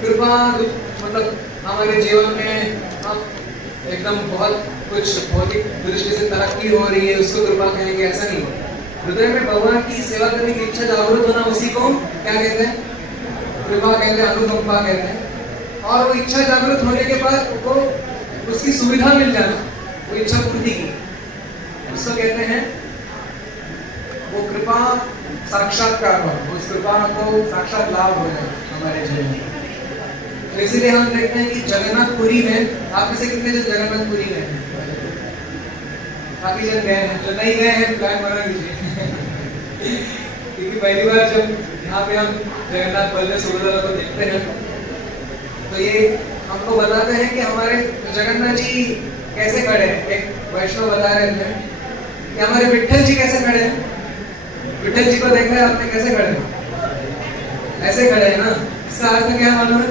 कृपा मतलब हमारे जीवन में एकदम बहुत कुछ भौतिक दृष्टि से तरक्की हो रही है उसको कृपा कहेंगे, ऐसा नहीं। हृदय में भगवान की सेवा करने की इच्छा जागृत होना, उसी को क्या कहते हैं? कृपा कहते हैं, अनुकंपा कहते हैं। और वो इच्छा जागृत होने के बाद वो उसकी सुविधा मिल जाना, वो इच्छा पूर्ति की, उसको कहते हैं वो कृपा साक्षात्कार हुआ, उस कृपा को साक्षात लाभ हो जाए हमारे जीवन में। तो इसीलिए हम देखते हैं कि जगन्नाथपुरी में, आप में से कितने जन जगन्नाथपुरी गए हैं? काफी जन गए हैं। जो नहीं गए हैं प्लान बना लीजिए क्योंकि पहली बार जब यहाँ पे हम जगन्नाथ बलदेव सुभद्रा को देखते हैं तो ये हमको बताते हैं कि हमारे जगन्नाथ जी कैसे खड़े हैं। एक वैष्णव बता रहे थे कि हमारे विट्ठल जी कैसे खड़े हैं। विट्ठल जी को देखा है आपने, कैसे खड़े हैं? ऐसे खड़े हैं ना। इसका अर्थ क्या मालूम है?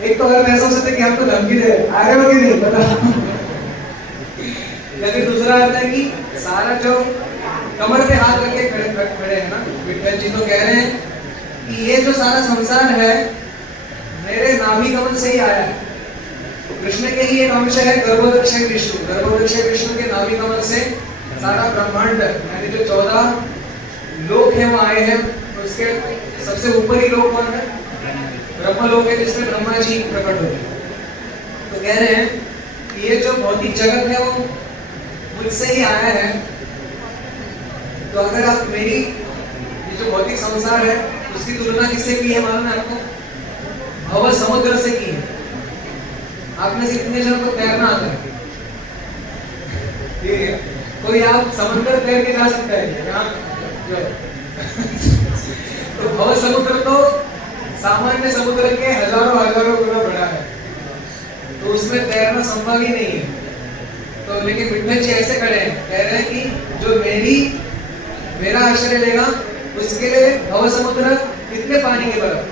एक तो अर्थ ऐसा हो सकता है कि हमको धमकी दे आ रहे हो कि नहीं पता, या फिर दूसरा अर्थ है कि सारा जो कमर पे हाथ रख के खड़े हैं ना, विट्ठल जी तो कह रहे हैं कि ये जो सारा संसार है मेरे नाभि कमल से ही आया है। कृष्ण के ही एक अंश है गर्भोदक्षय विष्णु, गर्भोदक्षय विष्णु के नाभि कमल से सारा ब्रह्मांड यानी जो 14 लोक है वो आए हैं। उसके सबसे ऊपरी लोक कौन है? ब्रह्मलोक है, जिसमें ब्रह्मा जी प्रकट हुए। तो कह रहे हैं कि ये जो भौतिक जगत है वो मुझसे ही आया है। तो अगर आप मेरी ये जो भौतिक संसार है उसकी तुलना किससे की है मालूम है आपको? भव समुद्र से की है। आपने से कितने जनों को तैरना आता है? ठीक है, कोई आप समुद्र तैर के जा सकता है यहाँ? तो भव समुद्र तो सामान्य समुद्र के हजारों गुना बड़ा है, तो उसमें तैरना संभव ही नहीं है। तो लेकिन विट्ठल जी ऐसे खड़े हैं, कह रहे हैं कि जो मेरा आश्रय लेगा उसके लिए भव समुद्र कितने पानी के बराबर,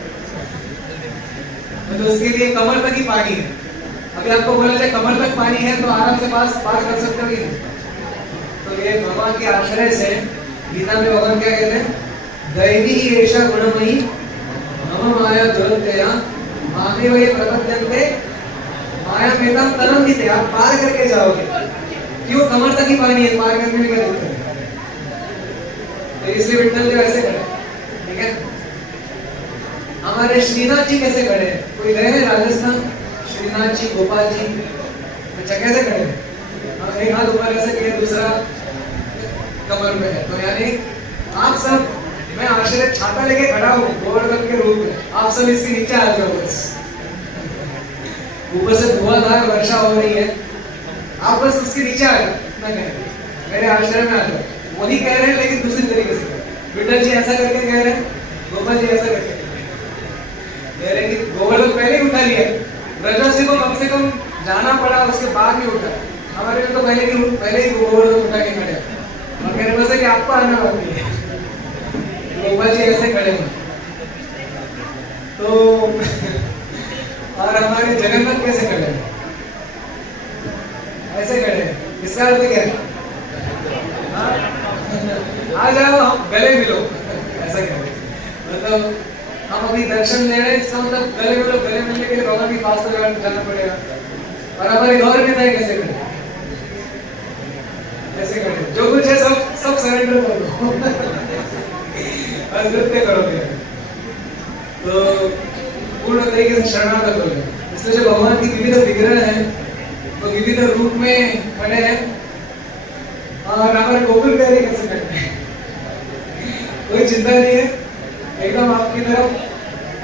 मतलब उसके लिए कमर तक ही पानी है। अभी आपको बोला जाए कमर तक पानी है तो आराम से पार कर सकते हो कि? तो ये भगवान के आश्रय से, गीता में भगवान क्या कहते हैं? दैवी ही ऐसा गुणमयी मम माया दुरत्यया मामे वही प्रपद्यन्ते माया मेताम तरन्ति। आप पार करके जाओगे। क्यों? कमर तक ही पानी है, पार करने में क्या दिक्कत है? तो इसलिए विट्ठल जी ऐसे खड़े, ठीक है। हमारे श्रीनाथ जी कैसे खड़े हैं? कोई गए हैं राजस्थान? श्रीनाथ जी, गोपाल जी, अच्छा कैसे खड़े हैं? एक हाथ ऊपर ऐसे किया, दूसरा कमर में है। तो यानी आप सब, मैं आश्रय छाता लेके खड़ा हूँ गोवर्धन के रूप में, आप सब इसके नीचे आ जाओ बस। ऊपर से धुआंधार वर्षा हो रही है, आप बस उसके नीचे आ जाओ, इतना कह रहे, मेरे आश्रय में आ जाओ। वही कह रहे हैं लेकिन दूसरी तरीके से। विट्ठल जी ऐसा करके कह रहे हैं, गोपाल जी ऐसा करके कह रहे हैं कि गोवर्धन पहले ही उठा लिया, ब्रजवासी को कम से कम जाना पड़ा, उसके बाद में उठा। हमारे में तो पहले ही गोवर्धन उठा के खड़े और कह रहे बस कि आपको आना बाकी है। गोपाल जी ऐसे खड़े हैं। तो और हमारे जगन्नाथ कैसे खड़े हैं? ऐसे खड़े हैं। इसका अर्थ क्या है? आ जाओ, हम गले मिलो, ऐसा कह रहे। मतलब हम अभी दर्शन ले रहे हैं, इसका मतलब गले मिलो। गले मिलने के लिए भगवान के पास तो जाना पड़ेगा। और हमारे गौर में नहीं कैसे खड़े? ऐसे खड़े, जो कुछ है सब सरेंडर कर दो और नृत्य करोगे तो पूर्ण तरीके से शरणागत हो गए। इसलिए जो भगवान की विविध विग्रह है तो विविध रूप में खड़े हैं। और हमारे गोकुल बिहारी कैसे खड़े हैं? कोई चिंता नहीं है, एकदम आपकी तरफ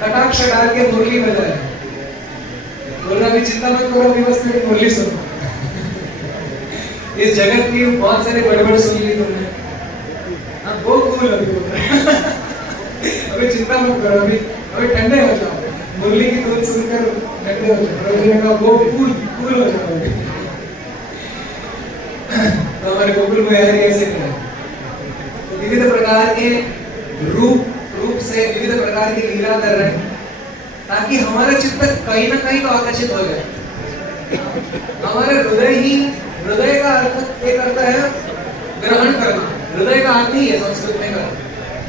कटाक्ष डाल के मुरली बजाए, बोला अभी चिंता मत करो, अभी बस मेरी मुरली सुनो। इस जगत की बहुत सारी बड़बड़ सुन ली तुमने, हाँ बहुत कूल अभी चिंता मत करो, अभी ठंडे हो जाओ, मुरली की धुन सुनकर ठंडे हो जाओ, वो कूल हो जाओ। तो हमारे गोकुल बिहारी ऐसे हैं, तो विविध प्रकार के रूप से विविध प्रकार की लीला कर रहे हैं ताकि हमारा चित्त कहीं ना कहीं तो आकर्षित हो जाए। हमारे हृदय का अर्थ एक अर्थ है ग्रहण करना, हृदय का अर्थ ही है संस्कृत में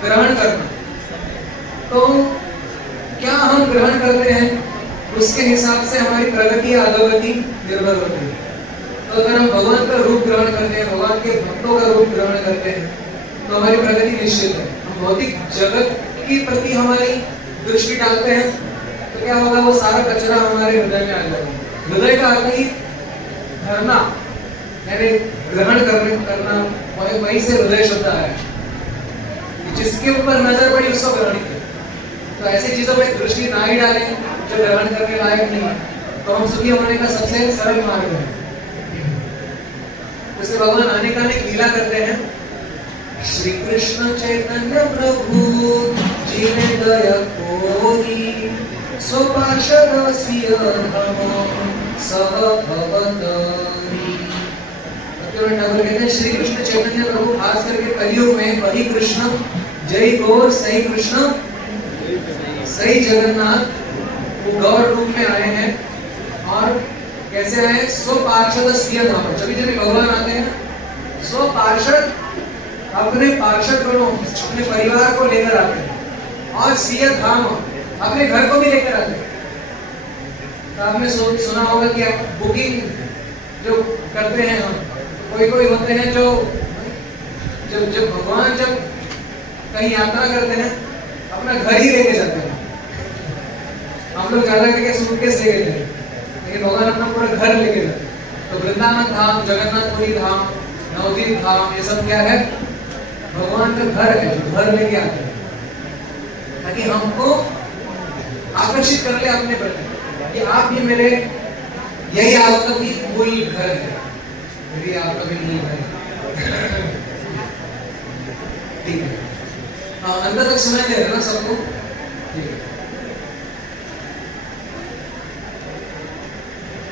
ग्रहण करना। तो क्या हम ग्रहण करते हैं उसके हिसाब से हमारी प्रगति या अधोगति निर्भर होती है। तो अगर हम भगवान का रूप ग्रहण करते हैं, भगवान के भक्तों का रूप ग्रहण करते हैं, तो हमारी प्रगति निश्चित है। हम भौतिक जगत के प्रति हमारी दृष्टि डालते हैं तो क्या होगा, वो सारा कचरा हमारे हृदय में आ जाएगा। हृदय का अर्थ ही धरना, यानी ग्रहण करना, वहीं से हृदय शब्द आया है। जिसके ऊपर नजर पड़ी उसको ग्रहण किया। तो ऐसी चीजों में दृष्टि ना ही डालें जो ग्रहण करने लायक नहीं है, तो हम सुखी होने का सबसे सरल मार्ग है। जैसे भगवान अनेक अनेक लीला करते हैं। श्री कृष्ण चैतन्य प्रभु जिने दया कोरी, सो पार्षद सिय धर्म सह अवतारी। ठाकुर कहते हैं श्री कृष्ण चैतन्य प्रभु खास करके कलयुग में वही कृष्ण, जय गौर सही कृष्ण सही जगन्नाथ, वो गौर रूप में आए हैं। और कैसे आए? स्व पार्षद सिय धाम। जब जब भगवान आते हैं स्व पार्षद, अपने पार्षद गणों, अपने परिवार को लेकर आते हैं, और सिय धाम, अपने घर को भी लेकर आते हैं। तो आपने सुना होगा कि आप बुकिंग जो करते हैं, हम कोई होते हैं जो जब भगवान जब कहीं यात्रा करते हैं अपना घर ही लेके जाते हैं। हम लोग ज्यादा करके सूटकेस लेके जाते हैं, लेकिन भगवान अपना पूरा घर लेके जाते हैं। तो वृंदावन धाम, जगन्नाथपुरी धाम, नवदीप धाम, ये सब क्या है? भगवान का घर है, घर लेके आते हैं ताकि हमको आकर्षित कर ले अपने प्रति कि आप भी मेरे, यही आपका भी मूल घर है, यही आपका भी मूल घर है। ठीक है, अंदर तक सुनाई दे रहा है ना सबको? ठीक है।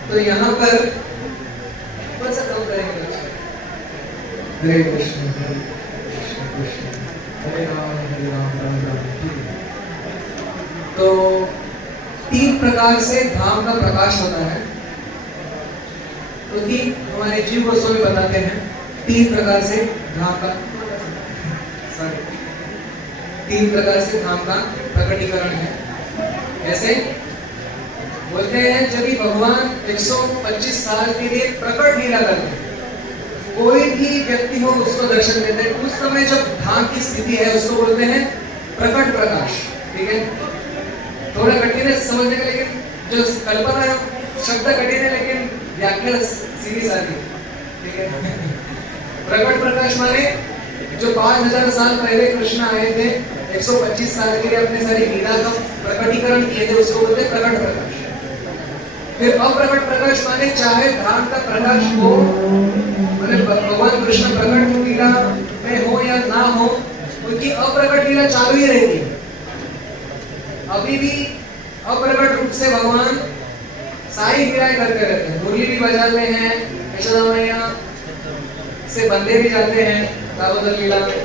तो यहाँ पर कौन सा काम करेंगे? हरे कृष्ण कृष्ण कृष्ण हरे राम राम राम। तो 3 प्रकार से धाम का प्रकाश होता है। तो 3 हमारे जीव गोस्वामी बताते हैं 3 प्रकार से धाम का 3 प्रकार से धाम का प्रकटीकरण है। ऐसे बोलते हैं जब भी भगवान 125 साल के लिए प्रकट लीला करते हैं, कोई भी व्यक्ति हो उसको दर्शन देते हैं, उस समय जब धाम की स्थिति है उसको बोलते हैं प्रकट प्रकाश। ठीक है, थोड़ा कठिन है समझने का, लेकिन जो कल्पना शब्द कठिन है लेकिन व्याख्या सीधी सादी। ठीक है, प्रकट प्रकाश माने जो 5000 साल पहले कृष्ण आए थे, 125 साल के लिए अपने सारी लीला का प्रकटीकरण किए थे, उसको बोलते हैं प्रकट प्रकाश। फिर अप्रकट प्रकाश माने चाहे धाम का प्रकाश हो, मतलब भगवान कृष्ण प्रकट लीला में हो या ना हो, उनकी अप्रकट लीला चालू ही रहती है। अभी भी अप्रकट रूप से भगवान सारी लीलाएं करते रहते हैं। मुरली भी बजाते हैं, यशोदा मैया से बंदे भी जाते हैं दामोदर लीला में,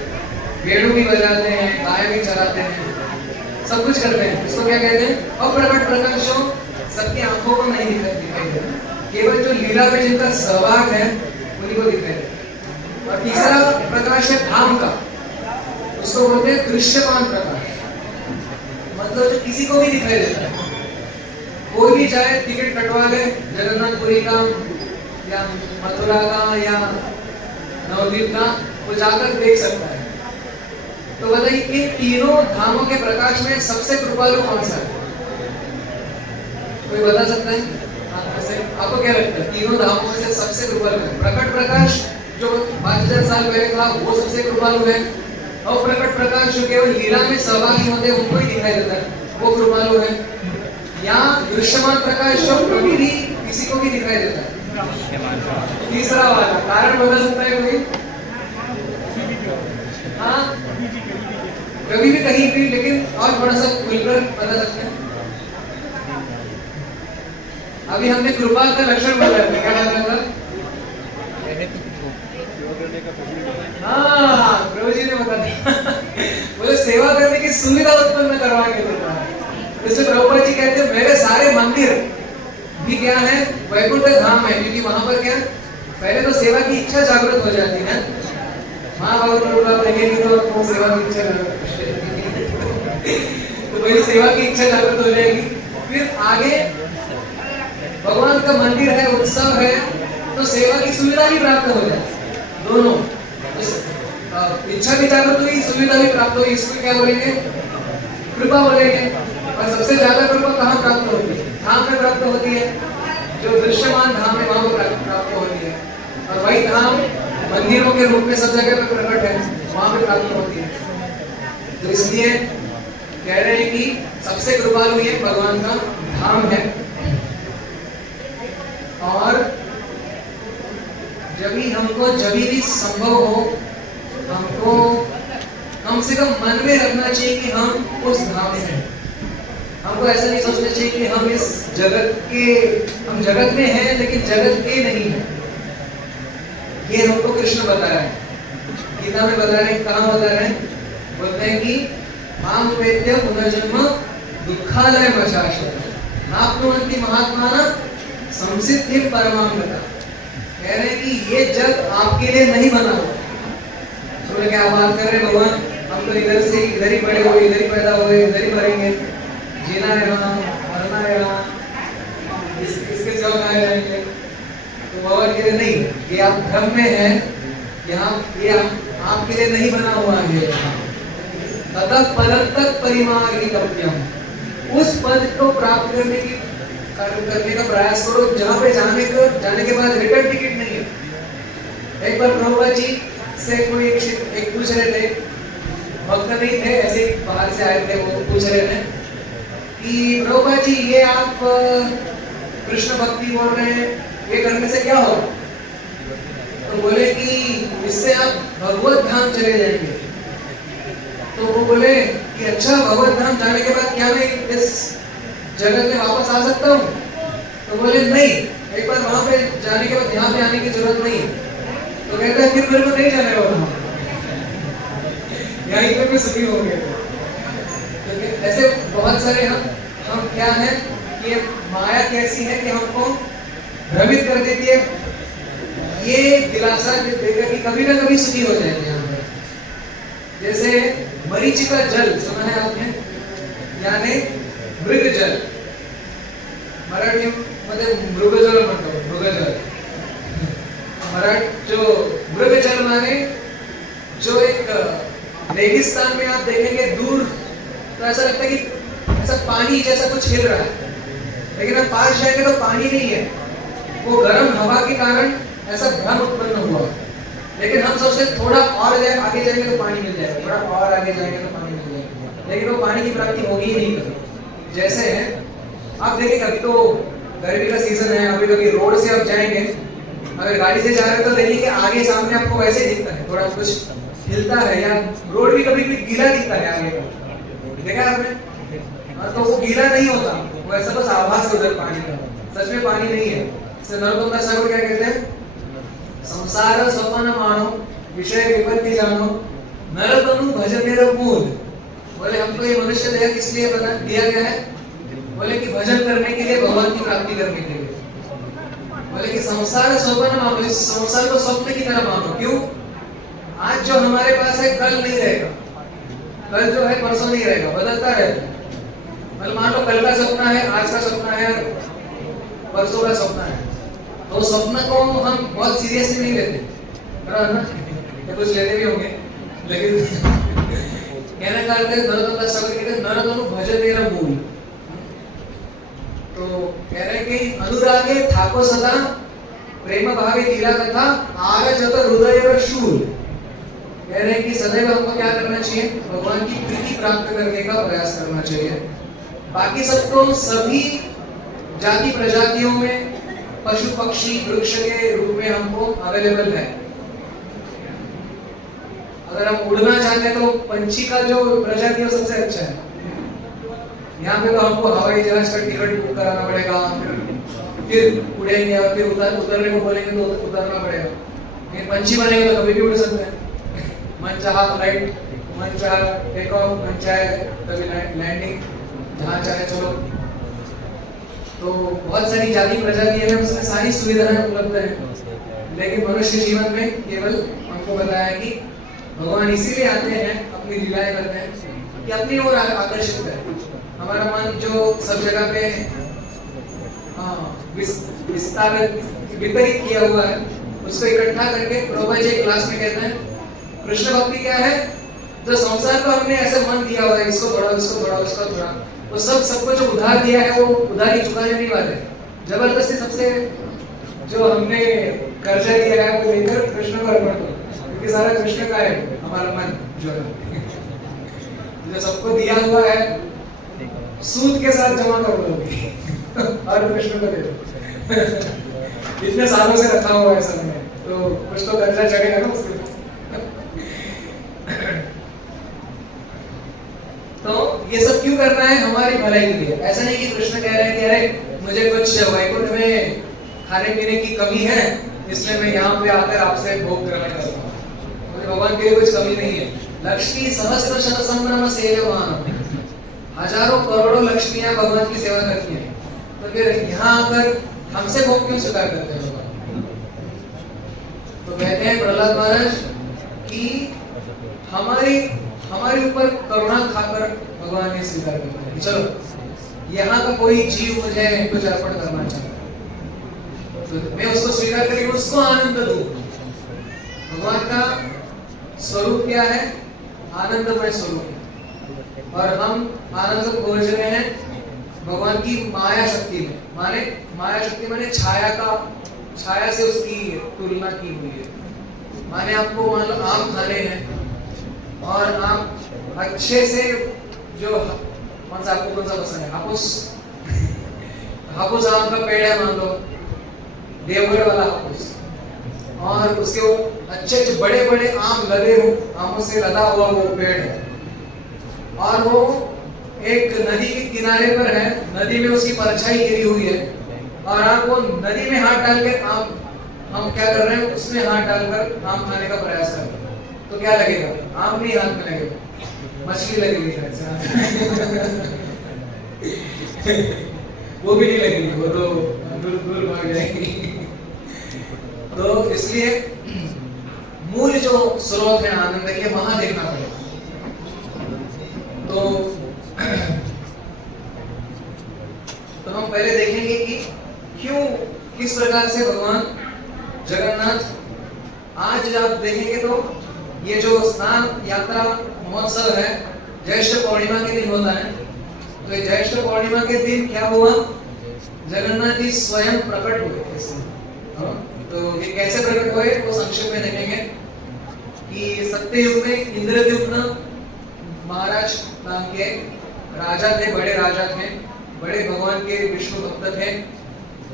वेणु भी बजाते हैं, गाय भी चराते हैं, सब कुछ करते हैं। इसको क्या कहते हैं? अप्रकट प्रकाश। जो सबकी आंखों को नहीं दिखाई देता, केवल जो लीला में जिनका सहभाग है उन्हीं को दिखाई देता। और तीसरा प्रकाश है धाम का, उसको बोलते हैं दृश्यमान प्रकाश, मतलब जो किसी को भी दिखाई देता है। कोई भी चाहे टिकट कटवा ले जगन्नाथपुरी का या मथुरा का या नवदीप का, वो जाकर देख सकता है। तो बताइए इन तीनों धामों के प्रकाश में सबसे कृपालु कौन सा है? कोई बता सकता है? आपको क्या लगता है तीनों धामों में से सबसे कृपालु है? प्रकट प्रकाश जो 5000 साल पहले था वो सबसे कृपालु है, और प्रकट प्रकाश जो केवल लीला में सहभागी होते हैं उनको ही दिखाई देता है वो कृपालु है, या दृश्यमान प्रकाश जो कभी भी किसी को भी दिखाई देता है? तीसरा वाला कारण बता सकता है कोई? हाँ, कभी भी कहीं भी, लेकिन और थोड़ा सा खुलकर बता सकते हैं। अभी हमने कृपा का लक्षण बताया था, क्या बताया था? हाँ, प्रभु जी ने बता दिया। बोले सेवा करने की सुविधा उत्पन्न करवा के देता है। जैसे प्रभुपाद जी कहते हैं मेरे सारे मंदिर भी क्या है? वैकुंठ धाम है, क्योंकि वहां पर क्या पहले तो सेवा की इच्छा जागृत हो जाती है। महाभारत आप देखेंगे तो सेवा की इच्छा तो पहले सेवा की इच्छा जागृत हो जाएगी, फिर आगे भगवान का मंदिर है, उत्सव है, तो सेवा की सुविधा भी प्राप्त हो जाए, दोनों। इच्छा भी जागृत हुई, सुविधा भी प्राप्त हुई, इसको क्या बोलेंगे? कृपा बोलेंगे। और सबसे ज्यादा कृपा कहाँ प्राप्त होती है? धाम में प्राप्त होती है, जो दृश्यमान धाम है वहां प्राप्त होती है। और वही धाम मंदिरों के रूप में सब जगह पर प्रकट है, वहां पे प्राप्त होती है। तो इसलिए कह रहे हैं कि सबसे कृपालु ये भगवान का धाम है। और जब भी संभव हो, हमको कम से कम मन में रखना चाहिए कि हम उस धाम से हैं। हमको ऐसा नहीं सोचना चाहिए कि हम इस हम जगत में हैं लेकिन जगत के नहीं हैं। ये हमको कृष्ण बता रहा है, गीता में बता रहे हैं। कहाँ बता रहे हैं? बोलते हैं कि माम वेद्य पुनर्जन्म दुखालय मशाश्वत आपनुवन्ति महात्माना संसिद्धि परमाम गता। कह रहे हैं कि ये जग आपके लिए नहीं बना हुआ। तो क्या बात कर रहे हैं भगवान? हम तो इधर से इधर ही पड़े हुए, इधर ही पैदा हुए, इधर ही मरेंगे, जीना है यहाँ, मरना है यहाँ, इसके सिवा कहाँ जाएंगे? तो भगवान कह रहे नहीं, ये आप भ्रम में है, यहाँ ये आपके लिए नहीं बना हुआ है। ततः परतक परिमार्गितव्यम, उस पद को प्राप्त करने का प्रयास करो जहाँ पे जाने के बाद रिटर्न टिकट नहीं है। एक बार प्रभुपाद जी से कोई एक पूछ रहे थे, भक्त नहीं थे, ऐसे बाहर से आए थे, वो पूछ रहे थे कि प्रभुपाद जी ये आप कृष्ण भक्ति बोल रहे हैं, ये करने से क्या होगा? तो बोले कि इससे आप भगवत धाम चले जाएंगे। तो वो बोले कि अच्छा, भगवत धाम जाने के बाद क्या मैं इस जगत में वापस आ सकता हूँ? तो बोले नहीं, एक बार वहां पे जाने के बाद यहाँ पे आने की जरूरत नहीं है। तो कहता है फिर मेरे को नहीं जाने वाला, यहीं पे मैं सुखी हो गया। तो ऐसे बहुत सारे हम क्या है कि माया कैसी है कि हमको भ्रमित कर देती है, ये दिलासा देकर कि कभी ना कभी सुखी हो जाएंगे यहाँ पर। जैसे मरीचिका जल सुना है आपने, यानी मृग जल, मराठी मध्ये मृगजल म्हणतो, मृगजल। जो मृगजल माने जो एक रेगिस्तान में आप देखेंगे दूर तो ऐसा लगता है कि ऐसा पानी जैसा कुछ हिल रहा है, लेकिन आप पास जाएंगे तो पानी नहीं है, वो गर्म हवा के कारण ऐसा भ्रम उत्पन्न हुआ। लेकिन हम सोचते थोड़ा और आगे जाएंगे तो पानी मिल जाएगा, थोड़ा और आगे जाएंगे तो पानी मिल जाएगा, लेकिन वो पानी की प्राप्ति होगी ही नहीं कभी। जैसे आप देखेंगे अभी तो गर्मी का सीजन है, अभी कभी रोड से आप जाएंगे, अगर गाड़ी से जा रहे हो तो देखिए कि आगे सामने आपको वैसे दिखता है, थोड़ा कुछ हिलता है, या रोड भी कभी कभी गीला दिखता है आगे का, देखा आपने? तो वो गीला नहीं होता, वो ऐसा बस आभास है उधर पानी का, सच में पानी नहीं है। नरोत्तम दास ठाकुर क्या कहते हैं? संसार स्वप्न मानो विषय विपत्ति जानो नरतनु भजनेर मूल। बोले हमको ये मनुष्य देह किस लिए बना दिया गया है? बोले कि भजन करने के लिए, भगवान की प्राप्ति करने के लिए। बोले कि संसार स्वप्न मानो, इस संसार को स्वप्न की तरह मानो। क्यों? आज जो हमारे पास है कल नहीं रहेगा, कल जो है परसों नहीं रहेगा, बदलता रहेगा। मतलब मान लो कल का सपना है, आज का सपना है, परसों का सपना है, तो स्वप्न को हम बहुत सीरियसली नहीं लेते, बराबर ना? या कुछ लेते भी होंगे, लेकिन कहने का अर्थ है नरोत्तम दास ठाकुर कहते हैं नरतनु भजनेर मूल। तो कह रहे हैं कि अनुरागे ठाको सदा प्रेम भावे तीरा कथा आरजत हृदय शूल। कह रहे हैं कि सदैव हमको क्या करना चाहिए? भगवान की प्रीति प्राप्त करने का प्रयास करना चाहिए। बाकी सबको सभी जाति प्रजातियों में पशु पक्षी वृक्ष के रूप में हमको अवेलेबल है। अगर हम उड़ना चाहते हैं तो पंछी का जो प्रजाति है सबसे अच्छा है। यहाँ पे तो हमको हवाई जहाज का टिकट बुक कराना पड़ेगा, फिर उड़ेंगे और फिर उतरने को बोलेंगे तो उतरना पड़ेगा। लेकिन पंछी बनेगा तो कभी भी उड़ सकते हैं, मन चाहा फ्लाइट, मन चाहा टेक ऑफ, मन चाहे कभी लैंडिंग, जहाँ चाहे चलो। तो बहुत सारी जाति प्रजाति है, उसमें सारी सुविधाएं उपलब्ध है। लेकिन मनुष्य जीवन में केवल हमको बताया कि भगवान इसीलिए आते हैं, अपनी लीलाएं करते हैं कि अपनी ओर आकर्षित करें। हमारा मन जो सब जगह पे विस्तारित विपरीत किया हुआ है, उसको इकट्ठा करके प्रभुपाद जी क्लास में कहते हैं कृष्ण भक्ति क्या है, जो संसार को हमने ऐसे मन दिया हुआ है, इसको थोड़ा उसको थोड़ा उसको थोड़ा, वो सबको जो उधार दिया है वो उधारी चुकाने नहीं वाले, जबरदस्ती सबसे जो हमने कर्जा दिया है वो लेकर कृष्ण को अर्पण करो, क्योंकि सारा कृष्ण का है हमारा मन जो सबको दिया हुआ है सूद के साथ जमा कर लो और कृष्ण को दे दो इतने सालों से रखा हुआ है सबने, तो कुछ तो कर्जा चढ़ेगा ना उसके तो ये सब क्यों करना है, हमारी भलाई के लिए। ऐसा नहीं कि कृष्ण कह रहे हैं कि अरे मुझे कुछ वैकुंठ में खाने पीने की कमी है इसलिए मैं यहाँ पे आकर आपसे भोग ग्रहण कर रहा हूँ, मुझे भगवान के लिए कुछ कमी नहीं है। लक्ष्मी सहस्त्र शत संभ्रम सेव्यमान, हजारों करोड़ों लक्ष्मियां भगवान की सेवा करती हैं, तो फिर यहाँ आकर हमसे भोग क्यों स्वीकार करते हैं भगवान। तो कहते हैं प्रहलाद महाराज कि हमारे ऊपर करुणा खाकर भगवान ने स्वीकार करते हैं, चलो यहाँ का कोई जीव मुझे कुछ अर्पण करना चाहता है तो मैं उसको स्वीकार करके उसको आनंद दूं। भगवान का स्वरूप क्या है, आनंदमय स्वरूप है, और हम आनंद को खोज रहे हैं भगवान की माया शक्ति में। माया शक्ति माने छाया से उसकी तुलना की हुई है। माने आपको मान लो आम खाने हैं और आप अच्छे से जो कौन सा पसंद है, हापुस आम का पेड़ है मान लो, देवगढ़ वाला हापुस, और उसके अच्छे बड़े बड़े आम लगे हो, आमों से लदा हुआ वो पेड़ है, और वो एक नदी के किनारे पर है, नदी में उसकी परछाई गिरी हुई है, और आप वो नदी में हाथ डाल के हम क्या कर रहे हैं, उसमें हाथ डालकर आम खाने का प्रयास कर रहे हैं, तो क्या लगेगा, आम नहीं हाथ में लगेगा, मछली लगेगी वो भी नहीं लगेगी, वो तो दूर भाग जाएगी। तो इसलिए मूल जो स्रोत है आनंद के वहां देखना पड़ेगा। तो हम पहले देखेंगे कि क्यों किस प्रकार से भगवान जगन्नाथ, आज आप देखेंगे तो ये जो स्नान यात्रा महोत्सव है ज्येष्ठ पूर्णिमा के दिन होता है, तो ये ज्येष्ठ पूर्णिमा के दिन क्या हुआ, जगन्नाथ जी स्वयं प्रकट हुए। तो ये कैसे प्रकट हुए वो संक्षेप में देखेंगे कि सत्ययुग में इंद्रद्युम्न महाराज नाम के राजा थे, बड़े राजा थे, बड़े भगवान के विष्णु भक्त थे,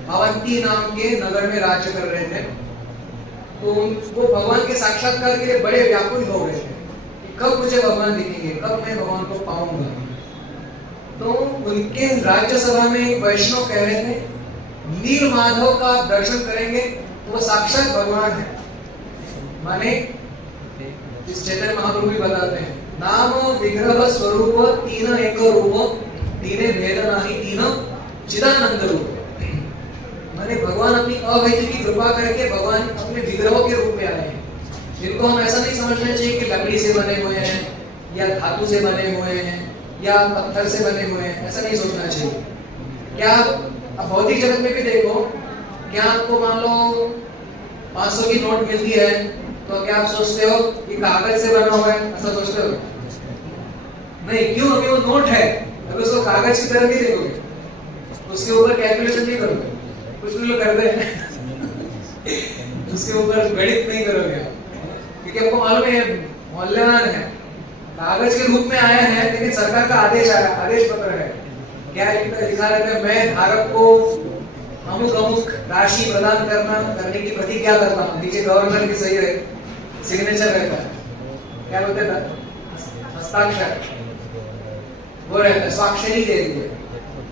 अवंती नाम के नगर में राज्य कर रहे थे। तो वो भगवान के साक्षात्कार के लिए बड़े व्याकुल हो गए थे कि कब मुझे भगवान दिखेंगे, कब मैं भगवान को पाऊंगा। तो उनके राज्यसभा में एक वैष्णव कह रहे थे नील माधव का दर्शन करेंगे तो वो साक्षात भगवान है। माने इस चैतन्य महाप्रभु भी बताते हैं नाम विग्रह स्वरूप तीन एक रूप, तीने भेद नाही तीन चिदानंद रूप। माने भगवान अपनी अवैध की कृपा करके भगवान अपने विग्रहों के रूप में आए हैं, जिनको हम ऐसा नहीं समझना चाहिए कि लकड़ी से बने हुए हैं या धातु से बने हुए हैं या पत्थर से बने हुए हैं, ऐसा नहीं सोचना चाहिए। क्या अब भौतिक जगत में भी देखो, क्या आपको मान लो 500 की नोट मिलती है तो क्या आप सोचते हो कि कागज से बना हुआ है, ऐसा सोचते हो? नहीं, क्यों? अभी वो नोट है, अभी उसको कागज की तरह नहीं देखोगे, उसके ऊपर कैलकुलेशन नहीं करोगे, कुछ लोग करते हैं उसके ऊपर गणित नहीं करोगे क्योंकि आपको मालूम है मूल्यवान है, कागज के रूप में आया है, लेकिन सरकार का आदेश आया, आदेश पत्र है, क्या लिखा रहता है, मैं धारक को अमुक अमुक राशि प्रदान करने की प्रतिज्ञा करता हूँ, नीचे गवर्नर की सही रहे, सिग्नेचर रहता है, क्या बोलते हैं, हस्ताक्षर वो रहता है, स्वाक्षरी दे दी है,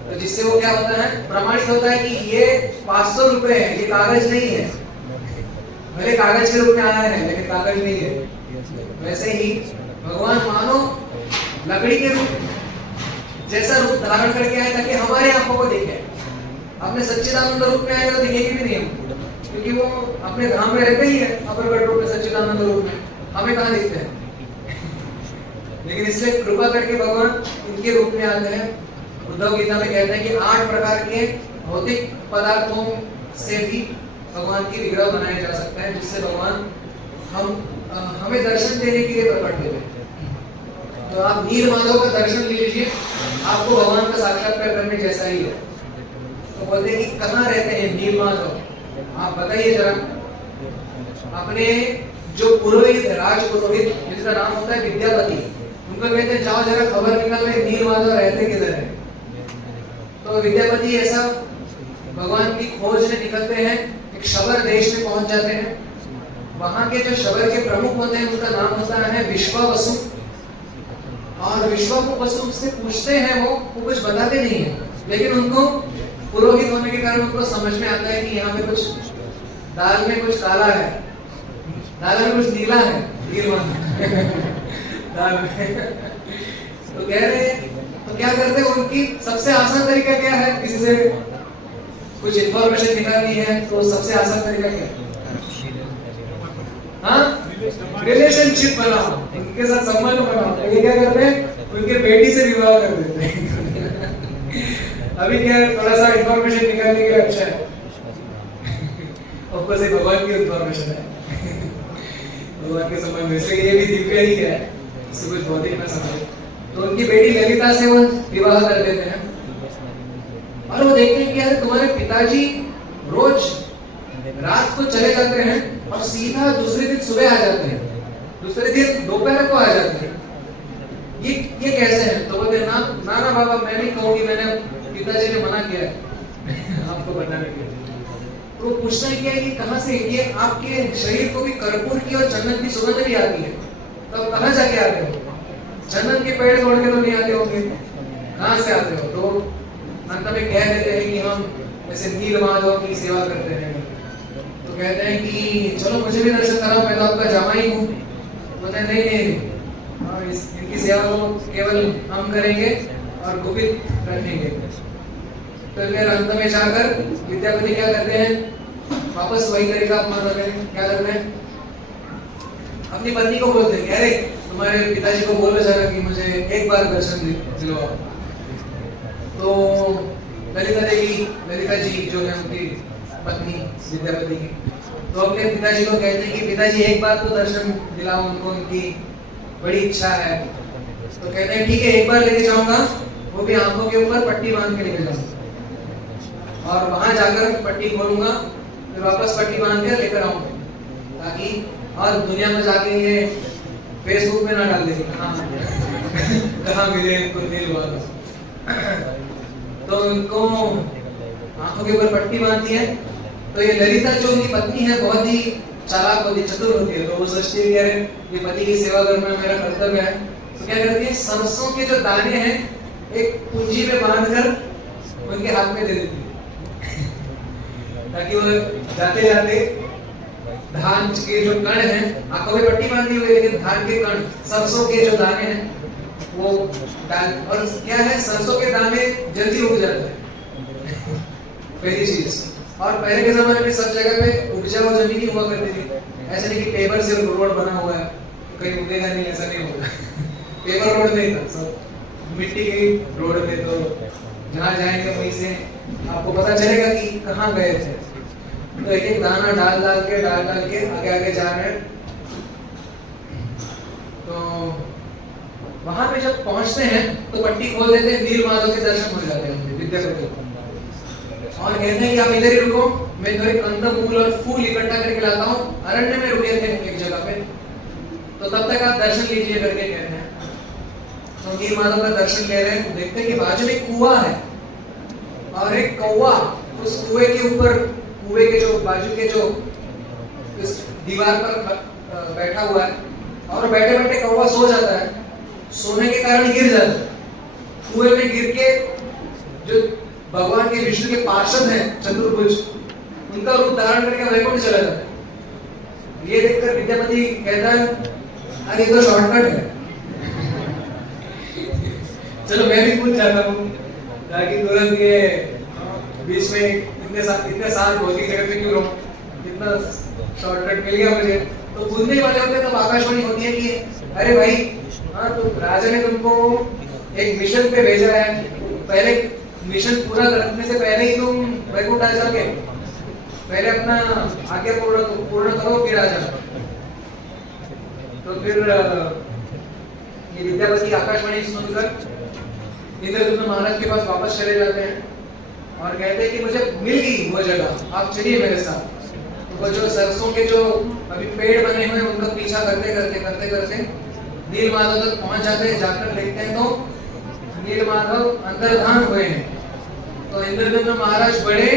तो जिससे वो क्या होता है, प्रमाणित होता है कि ये 500 रुपए है, ये कागज नहीं है, भले कागज के रूप में आया है लेकिन कागज नहीं है। वैसे ही भगवान मानो लकड़ी के रूप जैसा रूप धारण करके आए ताकि हमारे आंखों को देखे। अपने सच्चिदानंद रूप में आएगा तो दिखेगी भी नहीं हम, क्योंकि वो अपने धाम में रहते ही है अपरगढ़ रूप में, सच्चिदानंद रूप में, हमें कहाँ दिखते हैं लेकिन इसलिए कृपा करके भगवान इनके रूप में आते हैं। उद्धव गीता में कहते हैं कि 8 प्रकार के भौतिक पदार्थों से भी भगवान की विग्रह बनाया जा सकता है, जिससे भगवान हमें दर्शन देने के लिए प्रकट होते हैं। तो आप नीलमाधव का दर्शन ले लीजिए, आपको भगवान का साक्षात्कार करने जैसा ही है। तो बोलते हैं कि कहाँ रहते हैं नीलमाधव, आप बताइए जरा। अपने जो पुरोहित है, राज पुरोहित, जिसका नाम होता है विद्यापति, उनको कहते हैं जाओ जरा खबर निकालो नीलमाधव रहते किधर है। तो विद्यापति ऐसा भगवान की खोज में निकलते हैं, एक शबर देश में पहुंच जाते हैं। वहां के जो शबर के प्रमुख होते हैं उनका नाम होता है विश्वावसु। और विश्वावसु से पूछते हैं, वो कुछ बताते नहीं है, लेकिन उनको पुरोहित होने के कारण उनको समझ में आता है कि यहाँ पे कुछ दाल में कुछ काला है, दाल में कुछ नीला है, दाल में। तो कह रहे तो क्या करते हैं, उनकी सबसे आसान तरीका क्या है, किसी से कुछ इंफॉर्मेशन निकालनी है तो सबसे आसान तरीका क्या है? हाँ, रिलेशनशिप बनाओ, उनके साथ संबंध बनाओ। तो ये क्या करते हैं, उनके बेटी से विवाह कर देते हैं। अभी क्या थोड़ा सा इंफॉर्मेशन निकालने के लिए अच्छा है, ऊपर से भगवान की इंफॉर्मेशन है, भगवान के संबंध में, इसलिए ये भी दिव्य ही है, इसको कुछ भौतिक ना समझे। तो उनकी बेटी ललिता से वो विवाह कर देते हैं। और वो देखते हैं कि यार तुम्हारे पिताजी रोज रात को चले जाते हैं और सीधा दूसरे दिन सुबह आ जाते हैं, दूसरे दिन दोपहर को आ जाते हैं, ये कैसे है? तो बोलते ना ना बाबा, मैं नहीं कहूंगी, मैंने पिताजी ने मना किया है आपको बताने के लिए। तो पूछना है क्या, ये कहाँ से, ये आपके शरीर को भी कर्पूर की और चंदन की सुगंध भी आती है, तो कहाँ जाके आते हो? चंदन के पेड़ तोड़ के तो नहीं आते होंगे, कहाँ से आते हो? तो अंत में कह देते हैं कि हम ऐसे नीलमाधव की सेवा करते हैं। तो कहते हैं कि चलो मुझे भी दर्शन कराओ, मैं तो आपका जमाई हूँ। बोलते हैं नहीं, इनकी सेवा को केवल हम करेंगे और गुपित रखेंगे। तो फिर अंत में जाकर विद्यापति क्या करते हैं, वापस वही तरीका अपना रहे हैं। क्या करते हैं, अपनी पत्नी को बोलते हैं, अरे तुम्हारे पिताजी को बोलो जरा कि मुझे एक बार दर्शन दिलवाओ। तो ललिता जी जो है उनकी पत्नी विद्यापति की, तो अपने पिताजी को कहते हैं कि पिताजी एक बार तो दर्शन दिलाओ उनको, उनकी बड़ी इच्छा है। तो कहते हैं ठीक है, एक बार लेके जाऊंगा, वो भी आंखों के ऊपर पट्टी बांध के लेके जाऊंगा और वहां जाकर पट्टी खोलूंगा, फिर वापस पट्टी बांध कर लेकर आऊंगा, ताकि और दुनिया में जाके ये फेसबुक में ना डाल देंगे कहाँ मिले इनको नीलमाधव। तो उनको आंखों के ऊपर पट्टी बांधती है। तो ये ललिता जो उनकी पत्नी है बहुत ही चालाक होती, चतुर होती है। तो वो सोचती है कि अरे ये पति की सेवा करना मेरा कर्तव्य है। तो क्या करती है, सरसों के जो दाने हैं एक पूंजी में बांधकर उनके हाथ में दे देती है, ताकि वो जाते जाते धान के जो कण हैं, आंखों में पट्टी बांधी हुई है, लेकिन धान के कण, सरसों के जो दाने हैं वो डाल, और क्या है, सरसों के दाने जल्दी उग जाते हैं पहली चीज। और पहले के जमाने में सब जगह पे उपजाऊ जमीन ही हुआ करती थी, ऐसा नहीं कि पेपर से रोड बना हुआ है तो कहीं उगेगा नहीं, ऐसा नहीं होगा। पेपर रोड नहीं था, सब मिट्टी की रोड थे, तो जहाँ जाएंगे वहीं से आपको पता चलेगा कि कहाँ गए थे। तो एक एक दाना डाल डाल के आगे आगे जा रहे हैं। तो वहां पे जब पहुंचते हैं तो पट्टी खोल देते हैं, नीलमाधव के दर्शन हो जाते हैं विद्यापति को, और कहते हैं कि आप इधर ही रुको, मैं थोड़े कंदमूल और फूल इकट्ठा करके लाता हूँ। अरण्य में रुके थे एक जगह पे, तो तब तक आप दर्शन लीजिए करके कहते हैं। तो नीलमाधव का दर्शन ले रहे हैं, देखते हैं कि बाजू में कुआं है और एक कौवा उस कुएं के ऊपर, कुएं के जो बाजू के जो इस दीवार पर बैठा हुआ है, और बैठे बैठे कौवा सो जाता है, सोने के कारण गिर जाता है कुएं में। गिर के जो भगवान के विष्णु के पार्षद हैं चतुर्भुज, उनका रूप धारण करके वैकुंठ चला जाता है। ये देखकर विद्यापति कहता है अरे ये तो शॉर्टकट है, चलो मैं भी कूद जाता हूँ, ताकि तुरंत ये बीच में इतने साल भौतिक जगत में क्यों रहूं, इतना शॉर्टकट मिल गया मुझे। तो कूदने वाले होते हैं, तब आकाशवाणी होती है कि अरे भाई, हाँ तो राजा ने तुमको एक मिशन पे भेजा है, पहले मिशन पूरा करने से पहले ही तुम वैकुंठ आ जाओगे। पहले अपना आज्ञा पूर्ण करो फिर आ जाओ। तो फिर ये विद्यापति आकाशवाणी सुनकर इंद्रदुम्न महाराज के पास वापस चले जाते हैं और कहते हैं कि मुझे मिल गई वो जगह, आप चलिए मेरे साथ। तो वो जो सरसों के जो अभी पेड़ बने हुए हैं उनका पीछा करते करते नील माधव तक पहुंच जाते हैं। जाकर देखते हैं तो नील माधव अंतर्धान हुए हैं। तो इंद्रदुम्न महाराज बड़े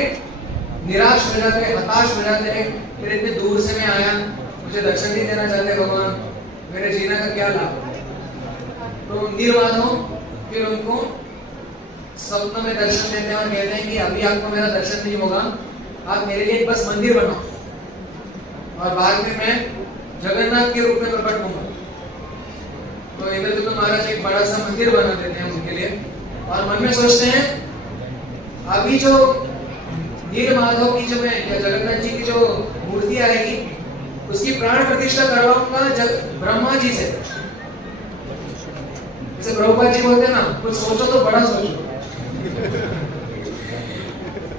निराश हो जाते हैं, हताश हो जाते हैं। फिर इतने दूर से मैं आया, मुझे दर्शन नहीं देना चाहते भगवान, मेरे जीने का क्या लाभ। तो नील माधव फिर उनको स्वप्न में दर्शन देते हैं और कहते हैं कि अभी आपको मेरा दर्शन नहीं होगा, आप मेरे लिए बस मंदिर बनाओ और बाद में मैं जगन्नाथ के रूप में प्रकट होऊंगा। तो इंद्रदुम्न महाराज एक बड़ा सा मंदिर बना देते हैं उनके लिए और मन में सोचते हैं अभी जो नील माधव की जो मैं या जगन्नाथ जी की जो मूर्ति आएगी उसकी प्राण प्रतिष्ठा करवाऊंगा ब्रह्मा जी से। जैसे प्रभुपाद जी बोलते हैं ना, कुछ सोचो तो बड़ा सोचो।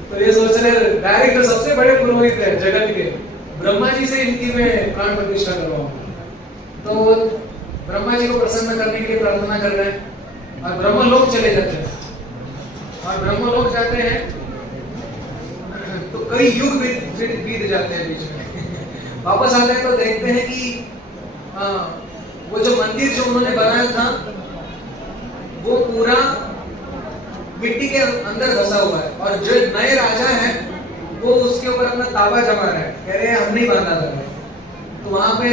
तो ये सोच रहे डायरेक्ट जो सबसे बड़े पुरोहित है जगत के, ब्रह्मा जी से इनकी मैं प्राण प्रतिष्ठा करवाऊंगा। तो ब्रह्मा जी को प्रसन्न करने के लिए प्रार्थना कर रहे हैं और ब्रह्मलोक चले जाते हैं। और ब्रह्मलोक जाते हैं तो कई युग बीत जाते हैं बीच में। वापस आते हैं तो देखते हैं कि वो जो मंदिर जो उन्होंने बनाया था वो पूरा मिट्टी के अंदर धंसा हुआ है और जो नए राजा है वो उसके ऊपर अपना ताबा जमा रहा है, कह रहे हैं हम नहीं बांधा था। तो वहां पे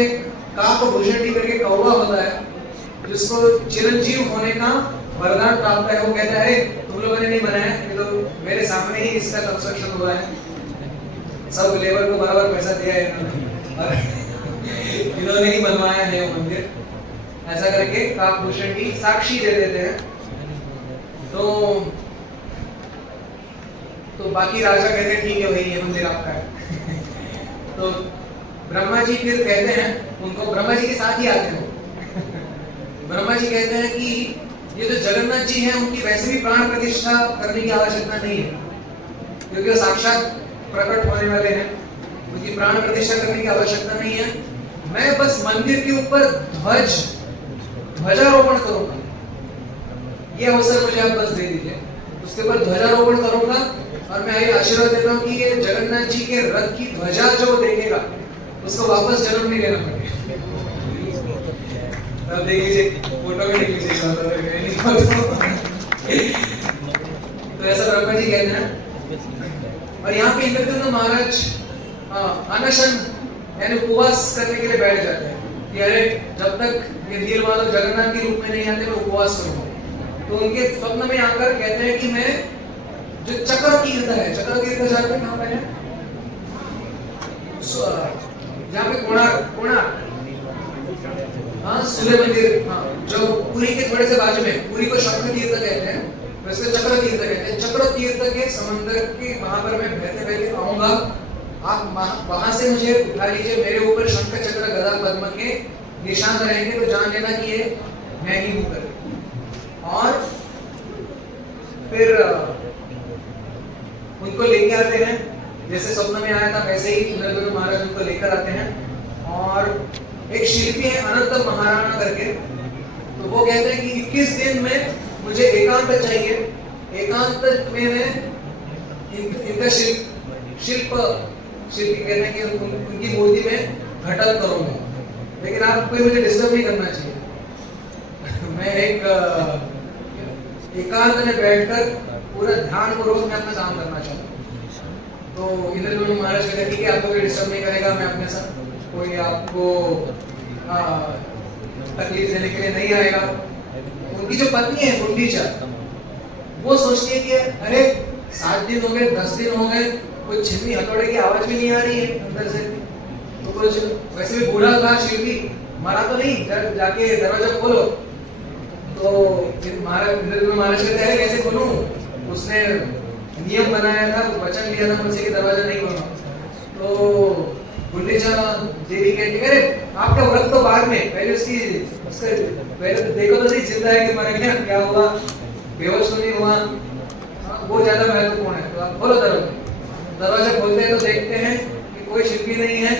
काक भूषणी करके कौवा होता है जिसको चिरंजीव होने का वरदान प्राप्त है। वो कहता है तुम लोगों ने नहीं बनाया, ये तो मेरे सामने ही इसका कंस्ट्रक्शन हुआ है, सब लेबर को बराबर पैसा दिया है इन्होंने और इन्होंने ही बनवाया है वो मंदिर। ऐसा करके काकभूषण की साक्षी दे देते हैं। तो बाकी राजा कहते हैं ठीक है भाई ये मंदिर आपका है। तो ब्रह्मा जी फिर कहते हैं उनको, ब्रह्मा जी के साथ ही आते हैं। ब्रह्मा जी कहते हैं कि ये जो जगन्नाथ जी हैं उनकी वैसे भी प्राण प्रतिष्ठा करने की आवश्यकता नहीं है क्योंकि वो साक्षात प्रकट होने वाले हैं, उनकी प्राण प्रतिष्ठा करने की आवश्यकता नहीं है। मैं बस मंदिर के ऊपर ध्वजारोपण करूंगा, ये अवसर मुझे आप बस दे दीजिए, उसके ऊपर ध्वजारोपण करूंगा और मैं ये आशीर्वाद देता हूँ कि ये जगन्नाथ जी के रथ की ध्वजा जो देखेगा उसको वापस जन्म नहीं लेना पड़ेगा। अब देख लीजिए फोटो में देख लीजिए। तो ऐसा ब्रह्मा जी कहते हैं। और यहाँ पे इंद्रदुम्न महाराज अनशन यानी उपवास करने के लिए बैठ जाते हैं कि अरे जब तक ये नील माधव जगन्नाथ के रूप में नहीं आते मैं उपवास करूंगा। तो उनके स्वप्न में आकर कहते हैं कि मैं जो चक्र तीर्थ है, चक्र तीर्थ जानते हैं कहाँ पे है? जहाँ पे कोणार्क हाँ सूर्य मंदिर, हाँ जो पुरी के थोड़े से बाजू में, पुरी को शंख तीर्थ कहते हैं, वैसे चक्र तीर्थ कहते हैं। चक्र तीर्थ के समंदर के वहां पर मैं बहते बहते आऊंगा, आप वहां से मुझे उठा लीजिए, मेरे ऊपर शंख चक्र गदा पद्म के निशान रहेंगे तो जान लेना कि ये मैं ही हूं कर। और फिर उनको लेके आते हैं, जैसे स्वप्न में आया था वैसे ही इंद्रदुम्न महाराज उनको लेकर आते हैं। और एक शिल्पी है अनंत महाराणा करके, तो वो कहते हैं कि 21 दिन में मुझे एकांत चाहिए, एकांत में मैं इनका शिल्पी कहते हैं कि उनकी मूर्ति में घटन करूंगा, लेकिन आप कोई मुझे डिस्टर्ब नहीं करना चाहिए। मैं एक एकांत में बैठकर पूरा ध्यान पूर्वक मैं अपना काम करना चाहता हूँ। तो इंद्रदुम्न महाराज कहते हैं ठीक है आपको कोई डिस्टर्ब नहीं करेगा, मैं अपने साथ कोई आपको तकलीफ देने के लिए नहीं आएगा। उनकी जो पत्नी है गुंडीचा, वो सोचती है कि अरे 7 दिन हो गए, 10 दिन हो गए, कोई छिन्नी हथौड़े की आवाज भी नहीं आ रही है अंदर से। तो कुछ वैसे भी बूढ़ा था शिल्पी, मरा तो नहीं, जाके दरवाजा खोलो। तो इंद्रदुम्न महाराज कहते हैं कैसे खोलूं? उसने नियम बनाया था, वचन लिया था मुझसे कि दरवाजा नहीं खोलना। तो गुंडीचा देवी कहती है अरे आपका व्रत तो बाद में, पहले पहले देखो तो सही जिंदा है कि मर गया, क्या हुआ, बेहोश तो नहीं हुआ, वो ज्यादा महत्वपूर्ण है। तो आप खोलो दरवाजा खोलते हैं तो देखते हैं कि कोई शिल्पी नहीं है,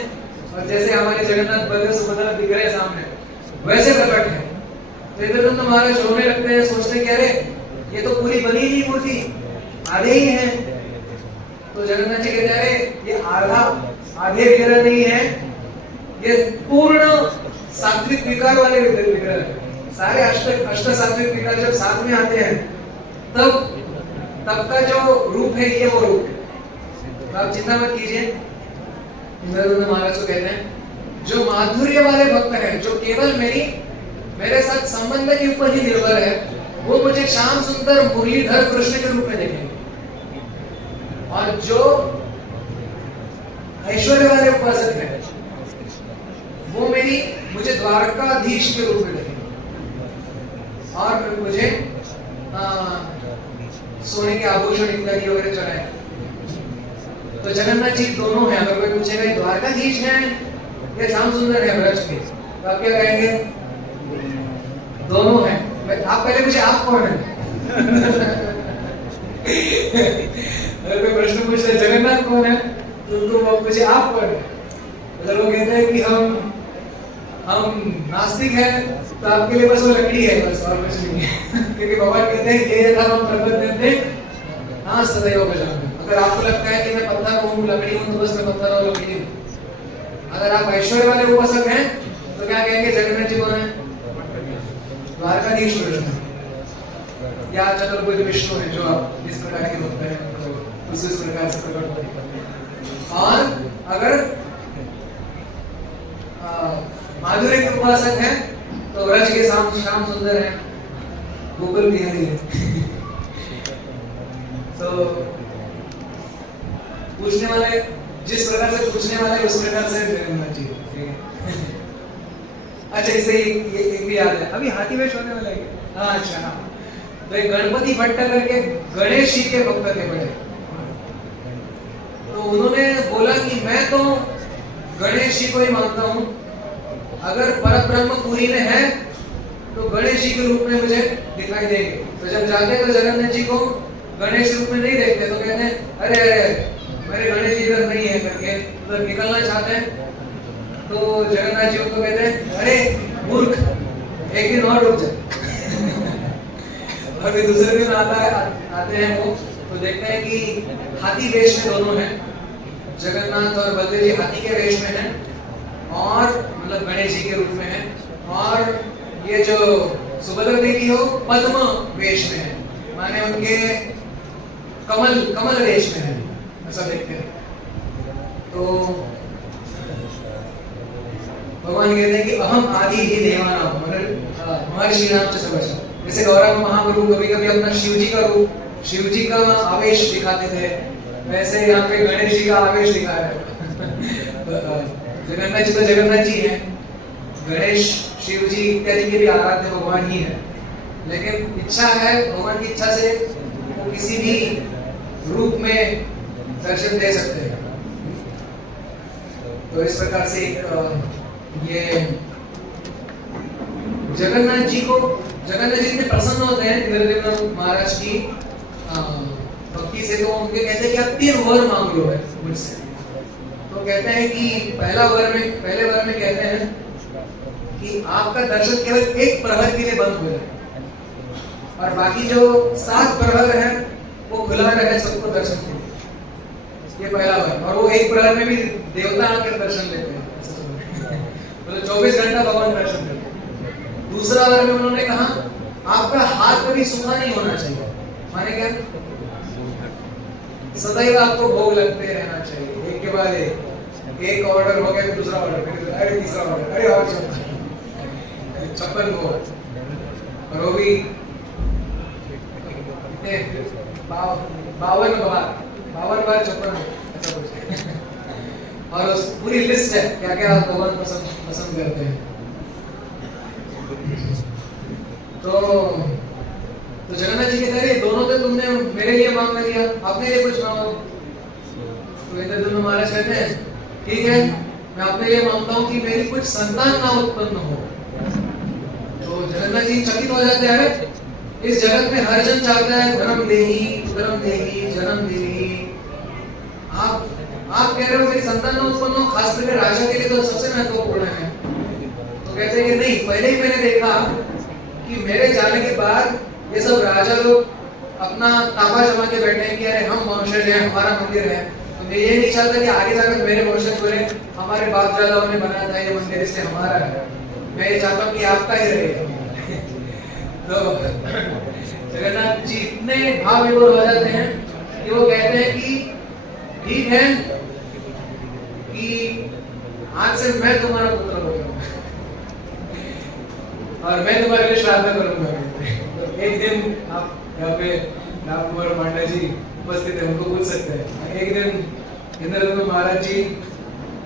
और जैसे हमारे जगन्नाथ बलदेव सुभद्रा दिख रहे हैं सामने वैसे प्रकट है। तो इंद्रदुम्न महाराज रोने लगते हैं, सोचते हैं कि अरे ये तो पूरी बनी नहीं मूर्ति, आधे ही है। तो जगन्नाथ जी कहते हैं अरे ये आधे विग्रह नहीं है, ये पूर्ण सात्विक विकार वाले विग्रह है। सारे अष्ट सात्विक विकार जब साथ में आते हैं तब का जो रूप है ये वो रूप है। तो आप चिंता मत कीजिए। इंद्रदुम्न महाराज को कहते हैं जो माधुर्य वाले भक्त हैं, जो केवल मेरे साथ संबंध के ऊपर ही निर्भर है, वो मुझे श्याम सुंदर मुरलीधर कृष्ण के रूप में देखेंगे, और जो ऐश्वर्य वाले उपासक हैं वो मुझे द्वारकाधीश के रूप में देखेंगे, और मुझे सोने के आभूषण इत्यादि वगैरह चढ़ाए। तो जगन्नाथ जी दोनों हैं। अगर कोई पूछेगा द्वारकाधीश हैं या श्याम सुंदर है ब्रज के, तो आप क्या कहेंगे? दोनों हैं। आप पहले पूछे आप कौन है? अगर कोई प्रश्न पूछ रहे जगन्नाथ कौन है, तो उनको वो पूछे आप कौन है। अगर वो कहते हैं कि हम नास्तिक हैं, तो आपके लिए बस वो लकड़ी है, बस और कुछ नहीं है। क्योंकि भगवान कहते हैं ये यथा हम प्रपद्यन्ते हाँ सदैव भजामि। अगर आपको लगता है कि मैं पत्थर हूँ, लकड़ी हूँ, तो बस मैं पत्थर और लकड़ी हूँ। अगर आप ऐश्वर्य वाले उपासक हैं तो क्या कहेंगे? जगन्नाथ जी कौन है? द्वारकाधीश कृष्ण या चतुर्भुज विष्णु है, जो आप इस प्रकार के भक्त हैं तो उस प्रकार से प्रकट होते हैं। और अगर माधुर्य के उपासक हैं तो व्रज के श्याम सुंदर है, गोकुल बिहारी है। तो पूछने वाले जिस प्रकार से पूछने वाले उस प्रकार से जगन्नाथ जी। अच्छा, इससे ये एक भी याद है, अभी हाथी वेश होने वाला है। हाँ अच्छा, हाँ। तो एक गणपति भट्ट करके गणेश जी के भक्त थे बड़े, तो उन्होंने बोला कि मैं तो गणेश जी को ही मानता हूँ, अगर परब्रह्म पुरी में है तो गणेश जी के रूप में मुझे दिखाई देंगे। तो जब जाते हैं तो जगन्नाथ जी को गणेश रूप में नहीं देखते, तो कहते हैं अरे मेरे गणेश जी इधर नहीं है करके उधर निकलना चाहते हैं। तो जगन्नाथ जी उनको कहते हैं अरे मूर्ख, एक दिन और रुक जा। और फिर दूसरे दिन आते हैं वो, तो देखते हैं कि हाथी वेश में दोनों हैं, जगन्नाथ और बलदेव जी हाथी के वेश में हैं, और मतलब गणेश जी के रूप में हैं, और ये जो सुभद्रा देवी हो पद्म वेश में है, माने उनके कमल वेश में है, ऐसा देखते हैं। तो भगवान कहते हैं कि अहम आदि ही देवानाम, महर्षि नाम से समझ। जैसे गौरव महाप्रभु कभी कभी अपना शिव जी का रूप, शिव जी का आवेश दिखाते थे, वैसे यहाँ पे गणेश जी का आवेश दिखा रहे हैं। जगन्नाथ जी तो जगन्नाथ जी हैं, गणेश शिव जी इत्यादि के भी आराध्य भगवान ही है, लेकिन इच्छा है, भगवान की इच्छा से वो किसी भी रूप में दर्शन दे सकते हैं। तो इस प्रकार से ये जगन्नाथ जी इतने प्रसन्न होते हैं इंद्रदेव महाराज की भक्ति से, तो उनके कहते हैं कि आप 3 वर मांग लो है मुझसे। तो कहते हैं कि पहले वर में कहते हैं कि आपका दर्शन केवल 1 प्रहर के लिए बंद हो जाए, और बाकी जो 7 प्रहर है वो खुला रहे सबको दर्शन के। ये पहला वर। और वो 1 प्रहर में भी देवता आकर दर्शन लेते हैं, मतलब 24 घंटा भगवान दर्शन करते हैं। दूसरा वर में उन्होंने कहा आपका हाथ कभी सूखा नहीं होना चाहिए, माने क्या? सदैव आपको भोग लगते रहना चाहिए, एक के बाद एक ऑर्डर हो गया, दूसरा ऑर्डर, फिर अरे तीसरा ऑर्डर, अरे और 56 भोग, और वो भी 52 बार 56। और उस पूरी लिस्ट है क्या क्या भगवान पसंद करते हैं। तो जगन्नाथ जी कहते हैं दोनों तो तुमने मेरे लिए मांग लिया, अपने लिए कुछ मांगो। तो इंद्रदुम्न महाराज कहते हैं ठीक है, मैं अपने लिए मांगता हूँ कि मेरी कुछ संतान ना उत्पन्न हो। तो जगन्नाथ जी चकित हो जाते हैं, इस जगत में हर जन चाहता है धर्म देही, जन्म देही। आप आप कह रहे हो मेरी संतान उत्पन्न हो, खास करके राजा के लिए तो सबसे महत्वपूर्ण है। तो कहते हैं कि नहीं, पहले ही मैंने देखा कि मेरे जाने के बाद ये सब राजा लोग अपना ताबा जमा के बैठे हैं कि अरे हम वंशज हैं, हमारा मंदिर है। तो मैं ये नहीं चाहता कि आगे जाकर मेरे वंशज बोले हमारे बाप दादाओं ने बनाया था ये मंदिर इसलिए हमारा है। मैं ये चाहता हूँ कि आपका ही रहे। तो जगन्नाथ जी इतने भाव विभोर हो जाते हैं कि वो कहते हैं कि ठीक है कि आज से मैं तुम्हारा पुत्र हो जाऊंगा और मैं तुम्हारे लिए श्राद्ध करूंगा। तो एक दिन आप यहाँ पे राम कुमार पांडे जी उपस्थित है, उनको पूछ सकते हैं। एक दिन इंद्रदुम्न महाराज जी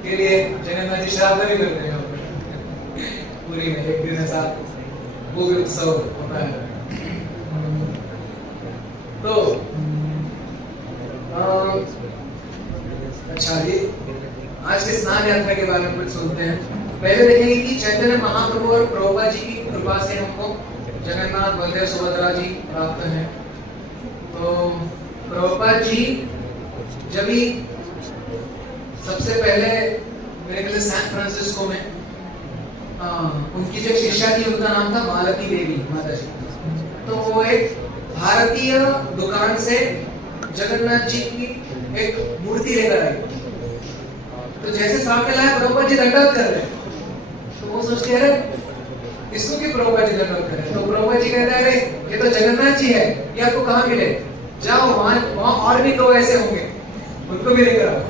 के लिए जगन्नाथ जी श्राद्ध भी करते हैं पूरी में। एक दिन ऐसा वो भी उत्सव होता है। तो अच्छा, ये आज के स्नान यात्रा के बारे में कुछ सुनते हैं। पहले देखेंगे कि चैतन्य महाप्रभु और प्रभुपाद जी की कृपा से हमको जगन्नाथ बलदेव सुभद्रा जी प्राप्त हैं। तो प्रभुपाद जी जब ही सबसे पहले मेरे ख्याल से सैन फ्रांसिस्को में उनकी जो शिष्या थी उनका नाम था मालती देवी माता जी। तो वो एक भारतीय दुकान से जगन्नाथ जी की एक मूर्ति लेकर आई। तो जैसे सामने लाए प्रभुपाद जी दंडवत कर रहे, तो वो सोचते अरे इसको क्यों प्रभुपाद जी दंडवत कर रहे। तो प्रभुपाद जी कहते हैं अरे ये तो जगन्नाथ जी है, ये आपको कहाँ मिले, जाओ वहाँ और भी दो ऐसे होंगे, उनको भी लेकर आओ।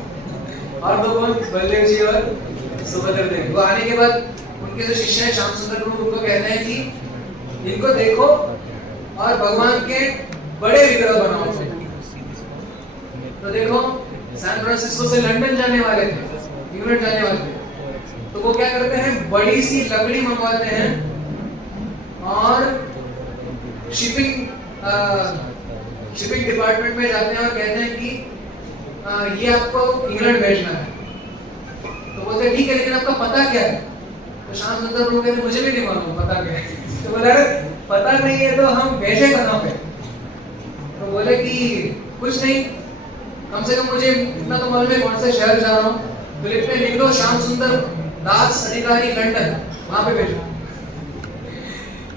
और दो बलदेव जी और सुभद्रा देवी। वो आने के बाद उनके जो शिष्य हैं श्याम सुंदर प्रभु उनको कहते हैं कि इनको देखो और भगवान के बड़े विग्रह बनाओ। तो देखो सैन फ्रांसिस्को से लंदन जाने वाले थे, इंग्लैंड जाने वाले थे, तो वो क्या करते हैं बड़ी सी लकड़ी मंगवाते हैं और शिपिंग डिपार्टमेंट में जाते हैं और कहते हैं कि ये आपको इंग्लैंड भेजना है। तो बोलते हैं ठीक है, लेकिन आपका पता क्या है। तो श्याम सुंदर प्रभु कहते मुझे भी नहीं मालूम पता क्या है। तो बोला पता नहीं है तो हम भेजे कहाँ पे। तो बोले कि कुछ नहीं, कम से कम मुझे इतना तो मालूम है कौन से शहर जा रहा हूँ, तो लिख दो श्याम सुंदर दास अधिकारी लंदन, वहां पे भेजो।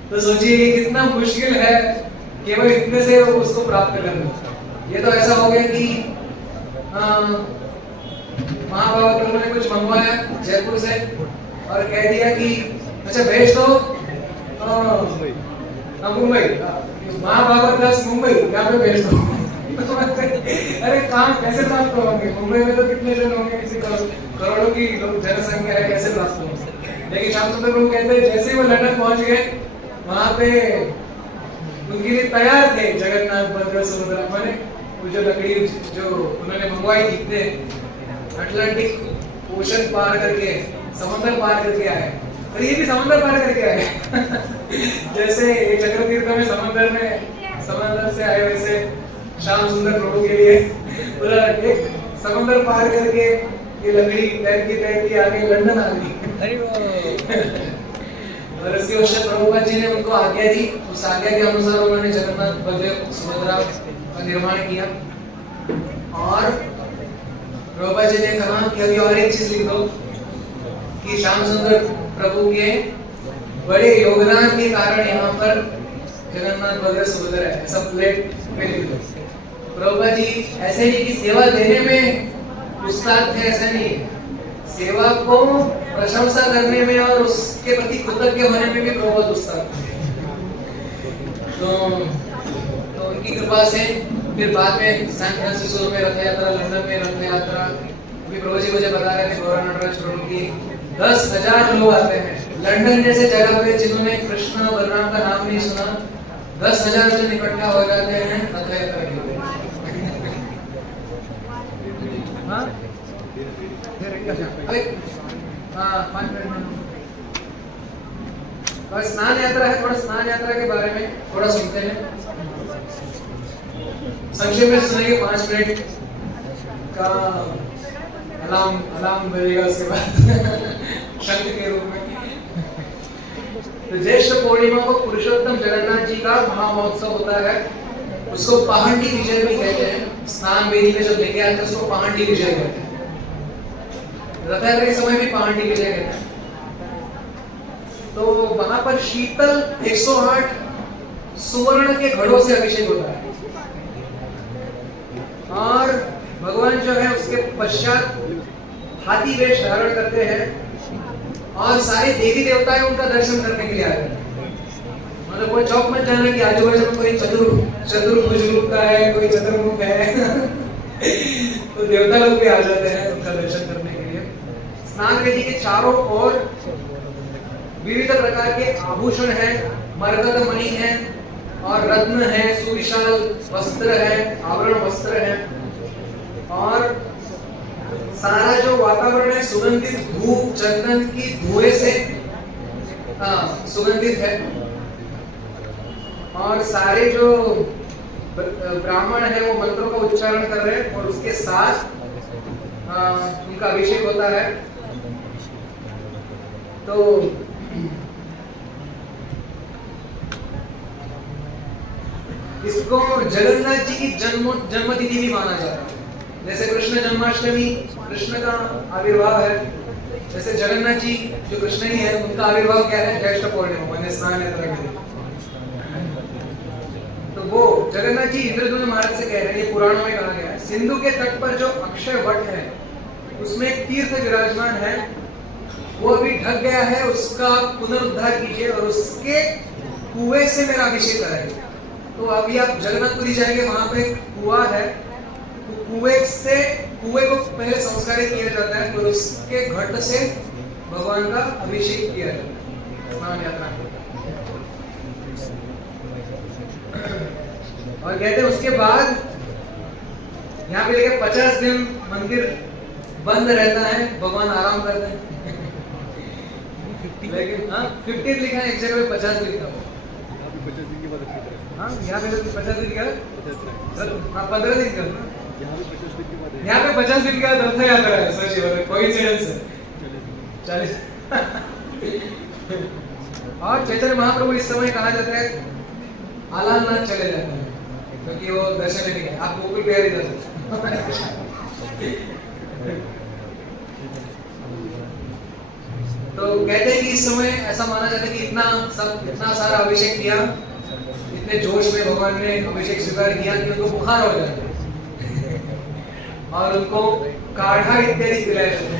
तो सोचिए ये कितना मुश्किल है केवल इतने से उसको प्राप्त करना। ये तो ऐसा हो गया कि महाबाबा प्रभु ने कुछ मंगवाया जयपुर से और कह दिया कि अच्छा भेज दो मुंबई, महाबाबा दास मुंबई, यहाँ पे भेज दो। अरे कहाँ कैसे प्राप्त होंगे, मुंबई में तो कितने जन होंगे, किसी करोड़ों की जनसंख्या है, कैसे प्राप्त होंगे। लेकिन श्याम सुंदर प्रभु कहते हैं जैसे वो लंदन पहुंच गए वहां पे उनके लिए तैयार थे जगन्नाथ बलदेव सुभद्रा। मैंने वो जो लकड़ी जो उन्होंने मंगवाई थी, इतने अटलांटिक ओशन पार करके समंदर पार करके आए, और ये भी समंदर पार करके आए। जैसे चक्रतीर्थ में समंदर से आए, वैसे श्याम सुंदर प्रभु के लिए पूरा एक समंदर पार करके ये लकड़ी तैरती आगे लंदन आ गई। और इसके पश्चात प्रभुपाद जी ने उनको आज्ञा दी, उस आज्ञा के अनुसार उन्होंने जगन्नाथ बलदेव सुभद्रा का निर्माण किया। और प्रभुपाद जी ने कहा कि अभी और एक चीज लिख दो कि श्याम सुंदर प्रभु के बड़े योगदान के कारण यहाँ पर जगन्नाथ बलदेव सुभद्रा है, ऐसा प्लेट पे लिख दो। प्रभुपाद जी ऐसे नहीं कि सेवा देने में उस्ताद थे, ऐसा नहीं है, सेवा को प्रशंसा करने में और उसके प्रति कृतज्ञ होने में भी प्रभुपाद उस्ताद थे। तो उनकी कृपा से फिर बाद में सैन फ्रांसिस्को में रथ यात्रा, लंदन में रथ यात्रा, अभी प्रभु जी मुझे बता रहे थे गौरा नटराज प्रभु की 10,000 लोग आते हैं लंदन जैसे जगह पे जिन्होंने कृष्ण बलराम का नाम नहीं सुना, 10,000 जन इकट्ठा हो जाते हैं रथ यात्रा के लिए। और स्नान यात्रा है, थोड़ा स्नान यात्रा के बारे में थोड़ा सुनते हैं, संक्षेप में सुनेंगे। 5 मिनट का अलार्म बजेगा उसके बाद शंख के रूप में। तो ज्येष्ठ पूर्णिमा को पुरुषोत्तम जगन्नाथ जी का महामहोत्सव होता है, उसको पहांडी विजय भी कहते हैं। स्नान वेदी में जब लेके आते हैं उसको पहांडी विजय कहते हैं। रथ यात्रा के समय भी पहाड़ टिके कहते हैं। तो वहां पर शीतल 108 सुवर्ण के घड़ों से अभिषेक होता है और भगवान जो है उसके पश्चात हाथी वेश धारण करते हैं और सारे देवी देवता उनका दर्शन करने के लिए आते हैं। मतलब कोई चौक मत जाना कि आजू बाजू में कोई चतुर्भुज रूप का है, कोई चतुर्मुख है तो देवता लोग भी आ जाते हैं उनका दर्शन करने के लिए। स्नान वेदी के चारों ओर विविध प्रकार के आभूषण हैं, मरकत मणि है और रत्न है, सुविशाल वस्त्र है, आवरण वस्त्र है और सारा जो वातावरण है सुगंधित धूप चंदन की धुएं से सुगंधित है और सारे जो ब्राह्मण है वो मंत्रों का उच्चारण कर रहे हैं और उसके साथ उनका अभिषेक होता है। तो इसको जगन्नाथ जी की जन्मतिथि भी माना जाता है। जैसे कृष्ण जन्माष्टमी कृष्ण का आविर्भाव है, जैसे जगन्नाथ जी जो कृष्ण ही है उनका आविर्भाव क्या है, ज्येष्ठ पूर्णिमा माने स्नान यात्रा के दिन। तो वो जगन्नाथ जी इंद्रद्युम्न महाराज से कह रहे हैं, ये पुराणों में कहा गया है, सिंधु के तट पर जो अक्षय वट है उसमें एक तीर्थ विराजमान है, वो अभी ढक गया है, उसका पुनरुद्धार कीजिए और उसके कुएं से मेरा अभिषेक कराइए। तो अभी आप जगन्नाथपुरी जाएंगे, वहां पे कुआं है, तो कुएं को पहले संस्कारित किया जाता है और उसके घट से भगवान का अभिषेक किया जाता है स्नान यात्रा में। और कहते हैं उसके बाद यहाँ पे लेके 50 दिन मंदिर बंद रहता है, भगवान आराम करते हैं लेकिन 50 लिखा है, एक जगह पे 50 लिखा है। हाँ यहाँ पे 50 दिन का 15 दिन का यहाँ पे 50 दिन का रथ यात्रा है। सच कोइंसिडेंस है 40 और चैतन्य महाप्रभु इस समय कहा जाता है आलालनाथ चले जाते हैं क्योंकि वो दर्शन नहीं है, आप गोकुल बिहारी दर्शन। तो कहते हैं कि इस समय ऐसा माना जाता है कि इतना सारा अभिषेक किया, इतने जोश में भगवान ने अभिषेक स्वीकार किया कि उनको बुखार हो जाता है और उनको काढ़ा इत्यादि पिलाया जाता है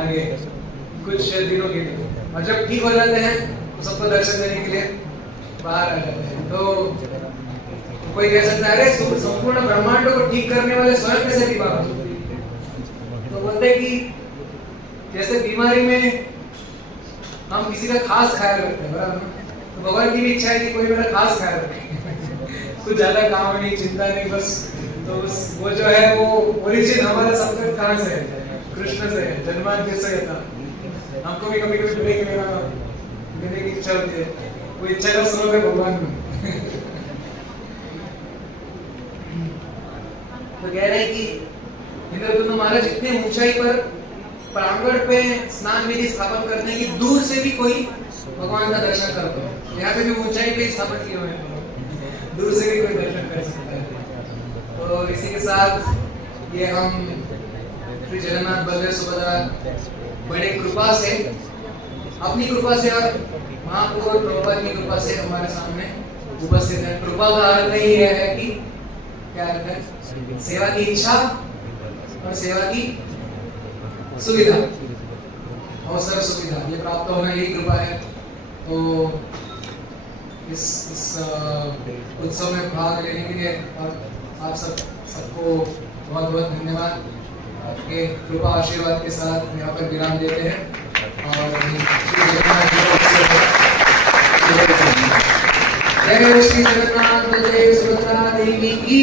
आगे कुछ दिनों के लिए। और जब ठीक हो जाते हैं तो सबको दर्शन देने के लिए बाहर आ जाते हैं। तो कोई कह सकता है अरे संपूर्ण ब्रह्मांड को ठीक करने वाले स्वयं कैसे बीमार? तो बोलते हैं कि जैसे बीमारी में हम किसी का खास ख्याल रखते हैं, बराबर, तो भगवान की भी इच्छा है कि कोई मेरा खास ख्याल रखे कुछ ज्यादा काम नहीं, चिंता नहीं, बस तो वो जो है वो ओरिजिन हमारा संकट कहाँ से है? कृष्ण से है, जन्मांतर से था। हमको भी कभी कभी ब्रेक लेने की इच्छा होती है, वो इच्छा का स्रोत है भगवान में। तो कह रहे हैं कि इंद्रद्युम्न महाराज इतने ऊंचाई पर प्रांगण पे स्नान विधि स्थापन करते हैं कि दूर से भी कोई भगवान का दर्शन कर पाए। यहाँ पे भी ऊंचाई पे स्थापन किए हुए हैं, दूर से भी कोई दर्शन कर सकता है। तो इसी के साथ ये हम श्री जगन्नाथ बलदेव सुभद्रा बड़े कृपा से, अपनी कृपा से और महाप्रभु और प्रभुपाद की कृपा से हमारे सामने उपस्थित है। कृपा का अर्थ ही यह है कि क्या अर्थ है? सेवा की इच्छा और सेवा की सुविधा, अवसर सुविधा, ये प्राप्त होना यही कृपा है। तो इस उत्सव में भाग लेने के लिए और आप सबको बहुत बहुत धन्यवाद। आपके कृपा आशीर्वाद के साथ यहाँ पर विराम देते हैं और जय श्री जगन्नाथ बलदेव सुभद्रा देवी की।